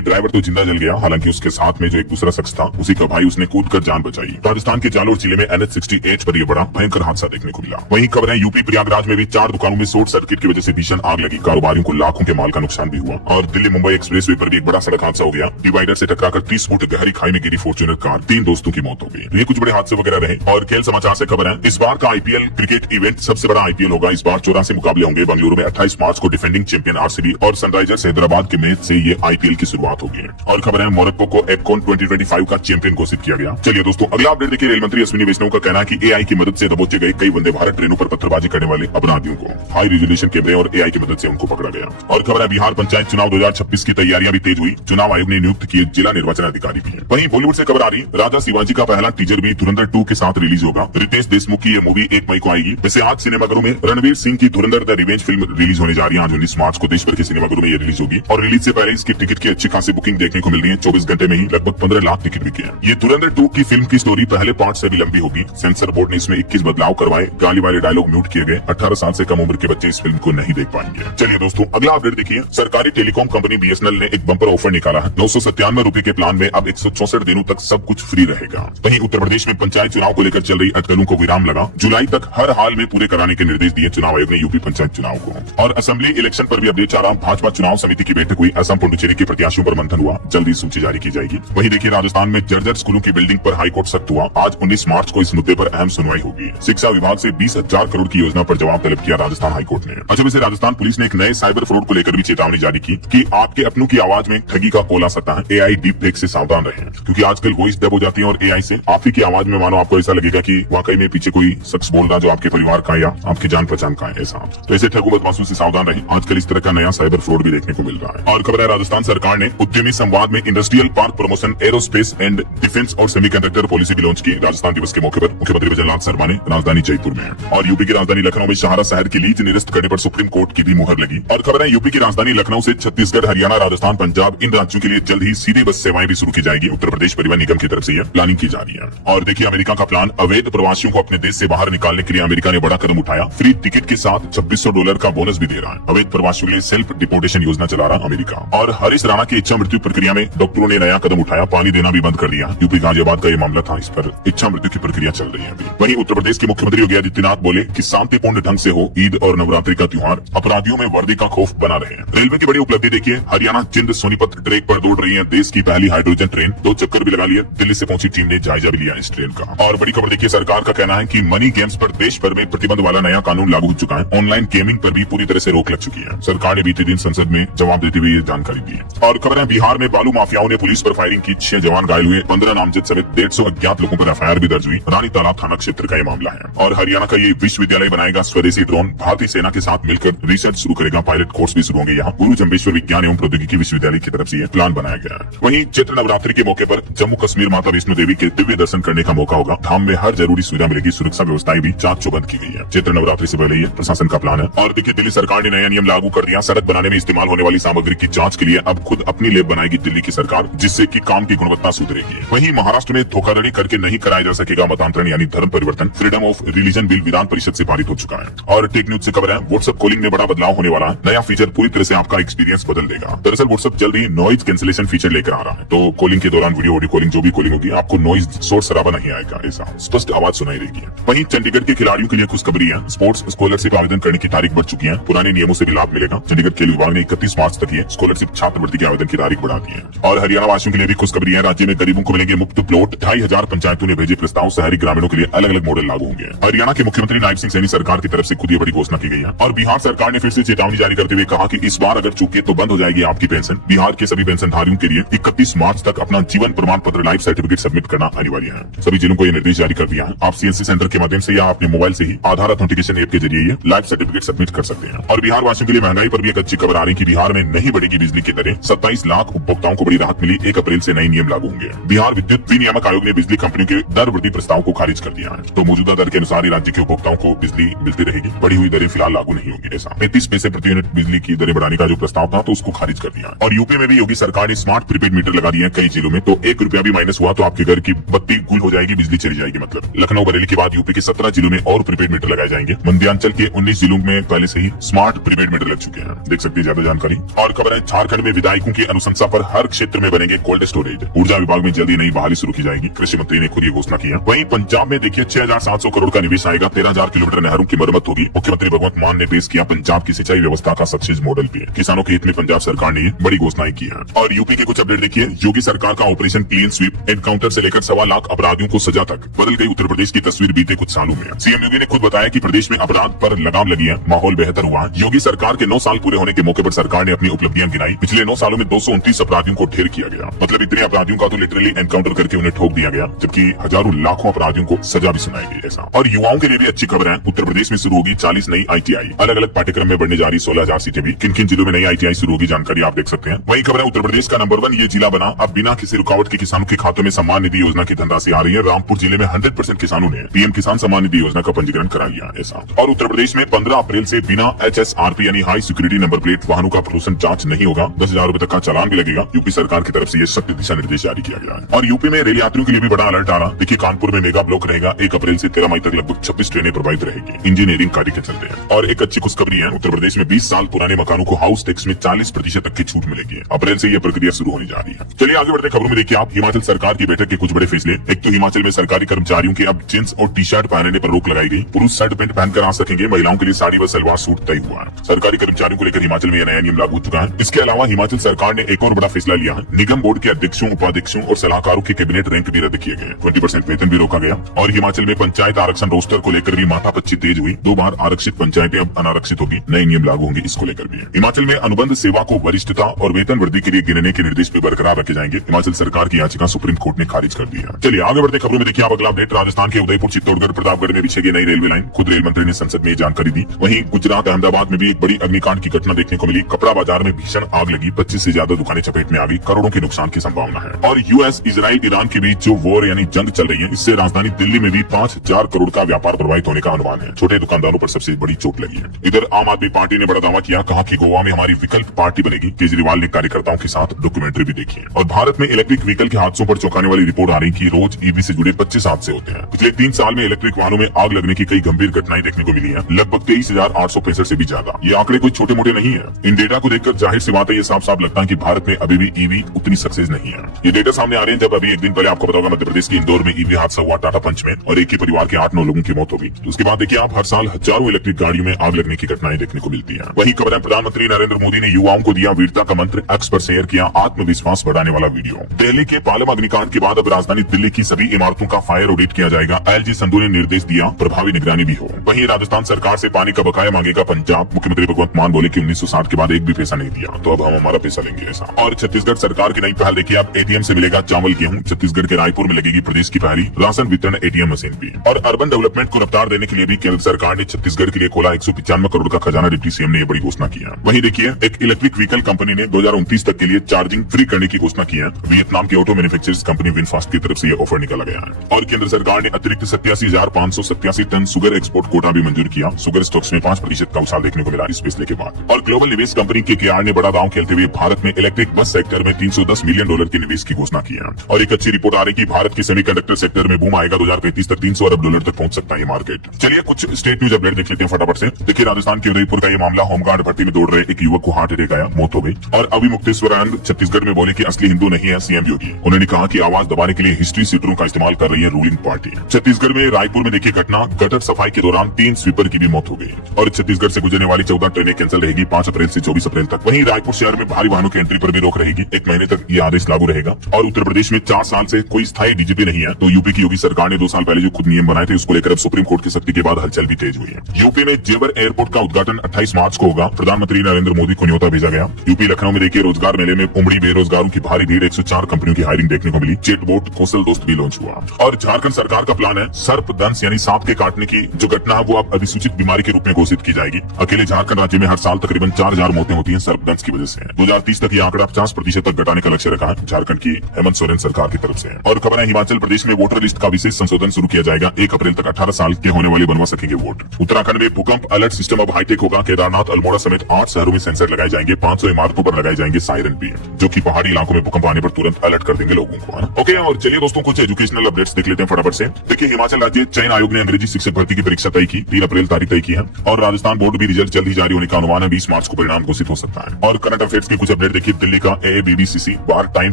ड्राइवर तो जिंदा जल गया, हालांकि उसके साथ में जो एक दूसरा शख्स था उसी का भाई, उसने कूद कर जान बचाई। राजस्थान के जालोर जिले में NH-68 पर यह बड़ा भयंकर हादसा देखने को मिला। वहीं खबर है यूपी प्रयागराज में भी 4 दुकानों में शॉर्ट सर्किट की वजह से भीषण आग लगी, कारोबारियों को लाखों के माल का नुकसान भी हुआ। और दिल्ली मुंबई एक्सप्रेसवे पर भी एक बड़ा सड़क हादसा हो गया, डिवाइडर से टकराकर 30 फुट गहरी खाई में गिरी फॉर्च्यूनर कार, 3 दोस्तों की मौत हो गई। ये कुछ बड़े हादसे वगैरह रहे। और खेल समाचार से खबर है, इस बार का IPL क्रिकेट इवेंट सबसे बड़ा IPL होगा। इस बार 84 मुकाबले होंगे। बेंगलुरु में 28 मार्च को डिफेंडिंग चैंपियन RCB और सनराइजर्स हैदराबाद के मैच से ये IPL की शुरुआत होगी। और खबर है, मोरक्को को एफकॉन 2025 का चैंपियन घोषित किया गया। चलिए दोस्तों, अगला अपडेट देखिए। रेल मंत्री अश्विनी वैष्णव का कहना है कि AI की मदद से दबोचे गए कई वंदे भारत ट्रेनों पर पत्थरबाजी करने वाले अपराधियों को हाई रेजोल्यूशन कैमरे और AI की मदद से उनको पकड़ा गया। और खबर है, बिहार पंचायत चुनाव 2026 की तैयारियां भी तेज हुई। चुनाव आयोग ने नियुक्त किए जिला निर्वाचन अधिकारी भी। वहीं बॉलीवुड से खबर आ रही, राजा शिवाजी का पहला टीजर भी धुरंधर 2 के साथ रिलीज होगा। रितेश देशमुख की ये मूवी 1 मई को आएगी। वैसे आज सिनेमाघरों में रणवीर सिंह की धुरंधर द रिवेंज फिल्म रिलीज होने जा रही है। आज 19 मार्च को देश भर के सिनेमाघरों में ये रिलीज होगी और रिलीज से पहले इसकी टिकट की अच्छी खासी बुकिंग देखने को मिल रही है। 24 घंटे में ही लगभग 15 लाख टिकट बिके हैं। ये धुरंधर 2 की फिल्म की स्टोरी पहले पार्ट से भी लंबी होगी। सेंसर बोर्ड ने इसमें 21 बदलाव करवाए, गाली वाले डायलॉग म्यूट किए गए। 18 साल से कम उम्र के बच्चे इस फिल्म को नहीं देख पाएंगे। चलिए दोस्तों, अगला अपडेट देखिए। सरकारी टेलीकॉम कंपनी BSNL ने एक बम्पर ऑफर निकाला है। 997 रुपए के प्लान में अब 164 दिनों तक सब कुछ फ्री रहेगा। वहीं उत्तर प्रदेश में पंचायत चुनाव को लेकर चल रही अटकलों को विराम लगा। जुलाई तक हर हाल में पूरे कराने के निर्देश दिए चुनाव आयोग ने यूपी पंचायत चुनाव को। और असेंबली इलेक्शन पर भी अपडेट आ रहा। भाजपा चुनाव समिति की बैठक हुई। असम पुडुचेरी के प्रत्याशियों पर मंथन हुआ, जल्दी सूची जारी की जाएगी। वहीं देखिए, राजस्थान में जर्जर स्कूलों की बिल्डिंग पर हाईकोर्ट सख्त हुआ। आज 19 मार्च को इस मुद्दे पर अहम सुनवाई होगी। शिक्षा विभाग से 20,000 करोड़ की योजना पर जवाब तलब किया राजस्थान हाईकोर्ट ने। अच्छा, वैसे राजस्थान पुलिस ने एक नए साइबर फ्रॉड को लेकर भी चेतावनी जारी की कि आपके अपनों की आवाज में ठगी का कोल आ सकता है। AI डीप फेक से सावधान रहें, क्योंकि आजकल वॉइस डब हो जाती है और AI से आप ही की आवाज में मानो आपको ऐसा लगेगा कि वाकई में पीछे कोई शख्स बोल रहा जो आपके परिवार का या आपकी जान पहचान का है। ऐसा तो ऐसे ठगू बदमाशों से सावधान रहें। आजकल इस तरह का नया साइबर फ्रॉड भी देखने को मिल रहा है। और खबर है, राजस्थान सरकार ने उद्यमी संवाद में industrial park promotion, aerospace and defence और सेमीकंडक्टर पॉलिसी भी लॉन्च की। राजस्थान दिवस के मौके पर मुख्यमंत्री वजरलाल शर्मा ने राजधानी जयपुर में और यूपी की राजधानी लखनऊ में सहारा शहर की लीज निरस्त करने पर सुप्रीम कोर्ट की भी मुहर लगी। और खबर है, यूपी की राजधानी लखनऊ से छत्तीसगढ़, हरियाणा, राजस्थान, पंजाब इन राज्यों के लिए जल्द ही सीधी बस सेवाएं भी शुरू की जाएगी। उत्तर प्रदेश परिवहन निगम की तरफ से यह प्लानिंग की जा रही है। और देखिए, अमेरिका का प्लान, अवैध प्रवासियों को अपने देश से बाहर निकालने के लिए अमेरिका ने बड़ा कदम उठाया। फ्री टिकट के साथ $2600 का बोनस भी दे रहा है। अवैध प्रवासियों के लिए सेल्फ डिपोर्टेशन योजना चला रहा अमेरिका। और हरीश राणा की इच्छा मृत्यु प्रक्रिया में डॉक्टरों ने नया कदम उठाया, पानी देना भी बंद कर दिया। यूपी गाजियाबाद का ये मामला था, इस पर इच्छा मृत्यु की प्रक्रिया चल रही है अभी। वहीं उत्तर प्रदेश के मुख्यमंत्री योगी आदित्यनाथ बोले कि शांतिपूर्ण ढंग से हो ईद और नवरात्रि का त्योहार, अपराधियों में वर्दी का खौफ बना रहे। रेलवे की बड़ी उपलब्धि देखिए, हरियाणा जिंद सोनीपत ट्रैक पर दौड़ रही है देश की पहली हाइड्रोजन ट्रेन। 2 चक्कर भी लगा लिए। दिल्ली से पहुंची टीम ने जायजा भी लिया इस ट्रेन का। और बड़ी खबर देखिए, सरकार का कहना है कि मनी गेम्स पर देश भर में प्रतिबंध वाला नया कानून लागू हो चुका है। ऑनलाइन गेमिंग पर भी पूरी तरह से रोक लग चुकी है। सरकार ने बीते दिन संसद में जवाब देते हुए ये जानकारी दी है। और खबर है, बिहार में बालू माफियाओं ने पुलिस पर फायरिंग की, 6 जवान घायल हुए, 15 नामजद समेत 150 अज्ञात लोगों पर FIR भी दर्ज हुई। रानी तालाब थाना क्षेत्र का ये मामला है। और हरियाणा का ये विश्वविद्यालय बनाएगा स्वदेशी ड्रोन, भारतीय सेना के साथ मिलकर रिसर्च शुरू करेगा, पायलट कोर्स भी शुरू होंगे यहाँ। गुरु जम्बेश्वर विज्ञान एवं प्रौद्योगिकी विश्वविद्यालय की तरफ से ये प्लान बनाया गया है। वहीं चैत्र नवरात्रि के मौके पर जम्मू कश्मीर माता वैष्णो देवी के दिव्य दर्शन करने का मौका होगा। धाम में हर जरूरी सुविधा मिलेगी, सुरक्षा व्यवस्थाएं भी चाक चौबंद की गई है। चैत्र नवरात्रि से पहले ये प्रशासन का प्लान है। और देखिए, दिल्ली सरकार ने नया नियम लागू कर दिया। सड़क बनाने में इस्तेमाल होने वाली सामग्री की जांच के लिए अब खुद अपनी लैब बनाएगी दिल्ली की सरकार, जिससे कि काम की गुणवत्ता सुधरेगी। वहीं महाराष्ट्र में धोखाधड़ी करके नहीं कराया जा सकेगा मतांतरण यानी धर्म परिवर्तन। Freedom of religion bill Vidhan Parishad से पारित हो चुका है। और टेक न्यूज से खबर है, व्हाट्सएप कॉलिंग में बड़ा बदलाव होने वाला है। नया फीचर पूरी तरह से आपका एक्सपीरियंस बदल देगा। दरअसल व्हाट्सएप जल्द ही नॉइज कैंसिलेशन फीचर लेकर आ रहा है, तो कॉलिंग के दौरान वीडियो ऑडियो कॉलिंग जो भी कॉलिंग होगी, आपको नॉइज शोर शराबा नहीं आएगा, ऐसा स्पष्ट आवाज सुनाई देगी। वहीं चंडीगढ़ के खिलाड़ियों के लिए खुशखबरी है, स्पोर्ट्स स्कॉलरशिप आवेदन करने की तारीख बढ़ चुकी है। पुराने नियमों से भी लाभ मिलेगा। चंडीगढ़ खेल विभाग ने 31 मार्च तक ये स्कॉलरशिप छात्रवृत्ति के आवेदन की तारीख बढ़ा दी है। और हरियाणा वासियों के लिए भी खुशखबरी है, राज्य में गरीबों को मिलेंगे मुफ्त प्लॉट। 2500 पंचायतों ने भेजे प्रस्ताव, शहरी ग्रामीणों के लिए अलग अलग मॉडल लागू होंगे। हरियाणा के मुख्यमंत्री नायब सिंह सैनी सरकार की तरफ से खुद ये बड़ी घोषणा की गई है। और बिहार सरकार ने फिर से चेतावनी जारी करते हुए कहा कि इस बार अगर चूके तो बंद हो जाएगी आपकी पेंशन। बिहार के सभी पेंशनधारियों के लिए 31 मार्च तक अपना जीवन प्रमाण पत्र लाइफ सर्टिफिकेट सबमिट करना अनिवार्य है। सभी जिलों को यह निर्देश जारी कर दिया है। आप CSC सेंटर के माध्यम से या अपने मोबाइल से ही आधार ऑथेंटिकेशन ऐप के जरिए ये लाइफ सर्टिफिकेट सबमिट कर सकते हैं। और बिहार वासियों के लिए महंगाई पर भी एक अच्छी खबर आ रही है कि बिहार में नहीं बढ़ेगी बिजली की दरें। 27 लाख उपभोक्ताओं को बड़ी राहत मिली। 1 अप्रैल से नए नियम लागू होंगे। बिहार विद्युत विनियामक आयोग ने बिजली कंपनियों के दर वृद्धि प्रस्ताव को खारिज कर दिया है, तो मौजूदा दर के अनुसार ही राज्य के उपभोक्ताओं को बिजली मिलती रहेगी। बढ़ी हुई दरें फिलहाल लागू नहीं होगी। ऐसा 35 पैसे प्रति यूनिट बिजली की दरें बढ़ाने का जो प्रस्ताव था, तो उसको खारिज कर दिया। और यूपी में भी योगी सरकार ने स्मार्ट प्रीपेड मीटर लगा दिए हैं कई जिलों में, तो 1 रुपया भी माइनस हुआ तो आपके घर की बत्ती गुल हो जाएगी, बिजली चली जाएगी। मतलब लखनऊ बरेली के बाद यूपी के 17 जिलों में और प्रीपेड मीटर लगाए जाएंगे। मध्यांचल के 19 जिलों में पहले से ही ही स्मार्ट प्रीपेड मीटर लग चुके हैं। देख सकते हैं ज्यादा जानकारी। और खबर है झारखंड में विधायकों की अनुशंसा पर हर क्षेत्र में बनेंगे कोल्ड स्टोरेज। ऊर्जा विभाग में जल्दी नई बहाली शुरू की जाएगी, कृषि मंत्री ने खुद ये घोषणा की है। वहीं पंजाब में देखिए 6,700 करोड़ का निवेश आएगा, 13,000 किलोमीटर नहरों की मरम्मत होगी। मुख्यमंत्री भगवंत मान ने पेश किया पंजाब की सिंचाई व्यवस्था का सक्सेस मॉडल भी। किसानों के हित में पंजाब सरकार ने बड़ी घोषणाएं की है। और यूपी के कुछ अपडेट देखिए। योगी सरकार का ऑपरेशन क्लीन स्वीप, एनकाउंटर से लेकर 1.25 लाख अपराधियों को सजा तक, बदल गई उत्तर प्रदेश की तस्वीर बीते कुछ सालों में। सीएम योगी ने खुद बताया कि प्रदेश में अपराध पर लगाम लगी है, माहौल बेहतर हुआ। योगी सरकार के 9 साल पूरे होने के मौके पर सरकार ने अपनी उपलब्धियां गिनाई। पिछले 9 सालों में 229 अपराधियों को ढेर किया गया। मतलब इतने अपराधियों का तो लिटरली एनकाउंटर करके उन्हें ठोक दिया गया, जबकि हजारों लाखों अपराधियों को सजा भी सुनाई गई। ऐसा और युवाओं के लिए भी अच्छी खबर है। उत्तर प्रदेश में शुरू होगी 40 नई ITI। अलग अलग पाठ्यक्रम में बढ़ने जा रही 16,000 सीटें भी। किन किन जिलों में नई ITI शुरू होगी जानकारी आप देख सकते हैं। वही खबर है उत्तर प्रदेश का नंबर 1 ये जिला बना। अब बिना किसी रुकावट के किसानों के खातों में सम्मान निधि योजना की धनराशि आ रही है। रामपुर जिले में 100% किसानों ने PM किसान सम्मान निधि योजना का पंजीकरण करा लिया। ऐसा और उत्तर प्रदेश में 15 अप्रैल से बिना HSRP यानी हाई सिक्योरिटी नंबर प्लेट वाहनों का प्रदूषण जांच नहीं होगा। 10,000 रुपए तक का चालान भी लगेगा। यूपी सरकार की तरफ से ये सख्त दिशा निर्देश जारी किया गया है। और यूपी में रेल यात्रियों के लिए भी बड़ा अलर्ट आ रहा। देखिए कानपुर में मेगा ब्लॉक रहेगा। 1 अप्रैल से 13 मई तक लगभग 26 ट्रेनें प्रभावित रहेगी इंजीनियरिंग कार्य के चलते। और एक अच्छी खुशखबरी है, उत्तर प्रदेश में 20 साल पुराने मकानों को हाउस टैक्स में 40% तक की छूट मिलेगी। अप्रैल से यह प्रक्रिया शुरू होने जा रही है। चलिए आगे बढ़ते खबरों में देखिए आप। हिमाचल सरकार की बैठक के कुछ बड़े फैसले। एक तो हिमाचल में सरकारी कर्मचारियों के अब जींस और टी-शर्ट पहनने पर रोक लगाई गई। पुरुष शर्ट पैंट पहनकर आ सकेंगे। महिलाओं के लिए साड़ी व सलवार सूट तय हुआ है। सरकारी कर्मचारियों को लेकर हिमाचल में यह नया नियम लागू हो चुका है। इसके अलावा हिमाचल सरकार ने एक और बड़ा फैसला लिया है। निगम बोर्ड के अध्यक्षों, उपाध्यक्षों और सलाहकारों के कैबिनेट रैंक भी रद्द किए गए। 20% वेतन भी रोका गया। और हिमाचल में पंचायत आरक्षण रोस्टर को लेकर भी माथापच्ची तेज हुई। 2 बार आरक्षित पंचायतें अब अनारक्षित होगी। नए नियम लागू होंगे, इसको लेकर भी। हिमाचल में अनुबंध सेवा को वरिष्ठता और वेतन वृद्धि के लिए गिनने के निर्देश भी बरकरार रखे जाएंगे। हिमाचल सरकार की याचिका सुप्रीम कोर्ट ने खारिज कर दी है। चलिए आगे बढ़ते खबरों में देखिए आप अगला अपडेट। राजस्थान के उदयपुर, चित्तौड़गढ़, प्रतापगढ़ में बिछेगी नई रेलवे लाइन। खुद रेल मंत्री ने संसद में ये जानकारी दी। वहीं गुजरात अहमदाबाद में भी एक बड़ी अग्निकांड की घटना देखने को मिली। कपड़ा बाजार में भीषण आग लगी। 25 से ज्यादा दुकानें चपेट में आ गई। करोड़ों के नुकसान की संभावना है। और US, इजराइल, ईरान के बीच जो वॉर यानी जंग चल रही है, इससे राजधानी दिल्ली में भी 5,000 करोड़ का व्यापार प्रभावित होने का अनुमान है। छोटे दुकानदारों पर सबसे बड़ी चोट लगी है। इधर आम आदमी पार्टी ने बड़ा दावा किया, कहा कि गोवा में हमारी विकल्प पार्टी बनेगी। केजरीवाल ने कार्यकर्ताओं के साथ डॉक्यूमेंट्री भी देखी है। और भारत में इलेक्ट्रिक व्हीकल के हादसों पर चौंकाने वाली रिपोर्ट आ रही कि रोज EV से जुड़े 25 हादसे होते हैं। पिछले 3 साल में इलेक्ट्रिक वाहनों में आग लगने की कई गंभीर घटनाएं देखने को मिली है, लगभग 23,865 से भी ज्यादा। ये आंकड़े कोई छोटे मोटे नहीं है। इन डेटा को देखकर जाहिर सी बात है, ये साफ साफ लगता है कि भारत में अभी भी EV उतनी सक्सेस नहीं है। ये डेटा सामने आ रहे हैं जब अभी एक दिन पहले आपको बताऊंगा मध्य प्रदेश के इंदौर में EV हादसा हुआ टाटा पंच में, और एक ही परिवार के 8-9 लोगों की मौत हो गई। तो उसके बाद देखिए आप, हर साल हजारों इलेक्ट्रिक गाड़ियों में आग लगने की घटनाएं देखने को मिलती है। वही खबर है, प्रधानमंत्री नरेंद्र मोदी ने युवाओं को दिया वीरता का मंत्र। एक्स पर शेयर किया आत्मविश्वास बढ़ाने वाला वीडियो। दिल्ली के पालम अग्निकांड के बाद अब राजधानी दिल्ली की सभी इमारतों का फायर ऑडिट किया जाएगा। LG संधू ने निर्देश दिया, प्रभावी निगरानी भी हो। वहीं राजस्थान सरकार से पानी का बकाया मांगेगा पंजाब। मुख्यमंत्री भगवंत मान बोले कि 1960 के बाद एक भी पैसा नहीं दिया, तो अब हम हमारा पैसा लेंगे ऐसा। और छत्तीसगढ़ सरकार की नई पहल देखिए, अब ATM से मिलेगा चावल गेहूं। छत्तीसगढ़ के रायपुर में लगेगी प्रदेश की पहली राशन वितरण ATM मशीन भी। और अर्बन डेवलपमेंट को रफ्तार देने के लिए भी केंद्र सरकार ने छत्तीसगढ़ के लिए खोला 195 करोड़ का खजाना। डिप्टी CM ने यह बड़ी घोषणा की है। वहीं देखिए, एक इलेक्ट्रिक व्हीकल कंपनी ने 2029 तक के लिए चार्जिंग फ्री करने की घोषणा की है। वियतनाम की ऑटो मैन्युफैक्चरर्स कंपनी विनफास्ट की तरफ से यह ऑफर निकाला गया है। और केंद्र सरकार ने अतिरिक्त 87,587 टन शुगर एक्सपोर्ट कोटा भी मंजूर किया। शुगर स्टॉक्स में 5% का उछाल देखने को मिला इस फैसले के बाद। और ग्लोबल निवेश कंपनी KKR ने बड़ा दांव खेलते हुए भारत में इलेक्ट्रिक बस सेक्टर में $310 मिलियन के निवेश की घोषणा की है। और एक अच्छी रिपोर्ट आ रही कि भारत के सेमीकंडक्टर सेक्टर में बूम आएगा। 2035 तक $300 अरब तक पहुंच सकता है मार्केट। चलिए कुछ स्टेट न्यूज अपडेट देख लेते हैं फटाफट से। देखिए राजस्थान के उदयपुर का ये मामला, होमगार्ड भर्ती में दौड़ रहे एक युवक को हार्ट अटैक आया, मौत हो गई। और अभी मुक्तेश्वरानंद छत्तीसगढ़ में बोले कि असली हिंदू नहीं है CM योगी। उन्होंने कहा कि आवाज दबाने के लिए हिस्ट्री सीटरों का इस्तेमाल कर रही है रूलिंग पार्टी। छत्तीसगढ़ में रायपुर में देखिए घटना, गटर सफाई के दौरान 3 स्वीपर की भी मौत हो गई। और छत्तीसगढ़ से गुजरने वाली 14 ट्रेनें कैंसिल रहेगी 5 अप्रैल से 24 अप्रैल तक। वहीं रायपुर शहर में भारी वाहनों की एंट्री पर भी रोक रहेगी। 1 महीने तक ये आदेश लागू रहेगा। और उत्तर प्रदेश में 4 साल से कोई स्थायी DGP नहीं है, तो यूपी की योगी सरकार ने 2 साल पहले जो खुद नियम बनाए थे, उसको लेकर अब सुप्रीम कोर्ट की सख्ती के बाद हलचल भी तेज हुई है। यूपी में जेवर एयरपोर्ट का उद्घाटन 28 मार्च को होगा। प्रधानमंत्री नरेंद्र मोदी को न्योता भेजा गया। यूपी लखनऊ में देखिए रोजगार मेले में उमड़ी बेरोजगारों की भारी भीड़। 104 कंपनियों की हायरिंग देखने को मिली। चैटबॉट कौशल दोस्त भी लॉन्च हुआ। और झारखंड सरकार का प्लान है, सर्पदंश यानी सांप के काटने की जो घटना है वो अब अधिसूचित बीमारी के रूप में घोषित की जाएगी। अकेले झारखंड राज्य में हर साल तकरीबन 4000 मौतें होती हैं सर्पदंश की वजह से। 2030 तक ये आंकड़ा 50% तक घटाने का लक्ष्य रखा है झारखंड की हेमंत सोरेन सरकार की तरफ से। और खबर है, हिमाचल प्रदेश में वोटर लिस्ट का विशेष संशोधन शुरू किया जाएगा। 1 अप्रैल तक 18 साल के होने वाले बनवा सकेंगे वोट। उत्तराखंड में भूकंप अलर्ट सिस्टम अब हाईटेक होगा। केदारनाथ, अल्मोड़ा समेत 8 शहरों में सेंसर लगाए जाएंगे। 500 इमारतों पर लगाए जाएंगे सायरन भी, जो कि पहाड़ी इलाकों में भूकंप आने पर तुरंत अलर्ट कर देंगे लोगों को। ओके, और चलिए दोस्तों कुछ एजुकेशनल अपडेट्स देख लेते हैं फटाफट से। देखिए हिमाचल राज्य चयन आयोग ने अंग्रेजी शिक्षक भर्ती की परीक्षा तय की, 3 अप्रैल तारीख तय की है। और राजस्थान राजस्थान बोर्ड भी रिजल्ट जल्द ही जारी होने का अनुमान है। 20 मार्च को परिणाम घोषित हो सकता है। और करंट अफेयर्स की कुछ अपडेट देखिए। दिल्ली का AABBCC बार टाइम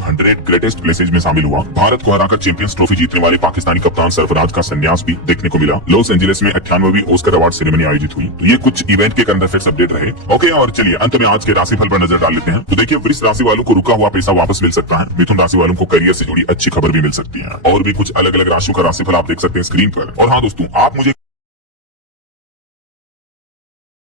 100 ग्रेटेस्ट प्लेसेज में शामिल हुआ। भारत को हराकर चैंपियंस ट्रॉफी जीतने वाले पाकिस्तानी कप्तान सरफराज का संन्यास भी देखने को मिला। लॉस एंजलिस में 98वीं ऑस्कर अवार्ड सेरेमनी आयोजित हुई। तो ये कुछ इवेंट के करंट अफेयर्स अपडेट रहे। ओके, और चलिए अंत में आज के राशिफल पर नजर डाल लेते हैं। तो देखिए, वृष राशि वालों को रुका हुआ पैसा वापस मिल सकता है। मिथुन राशि वालों को करियर से जुड़ी अच्छी खबर भी मिल सकती है। और भी कुछ अलग अलग राशियों का राशिफल आप देख सकते हैं स्क्रीन पर। और हाँ दोस्तों, आप मुझे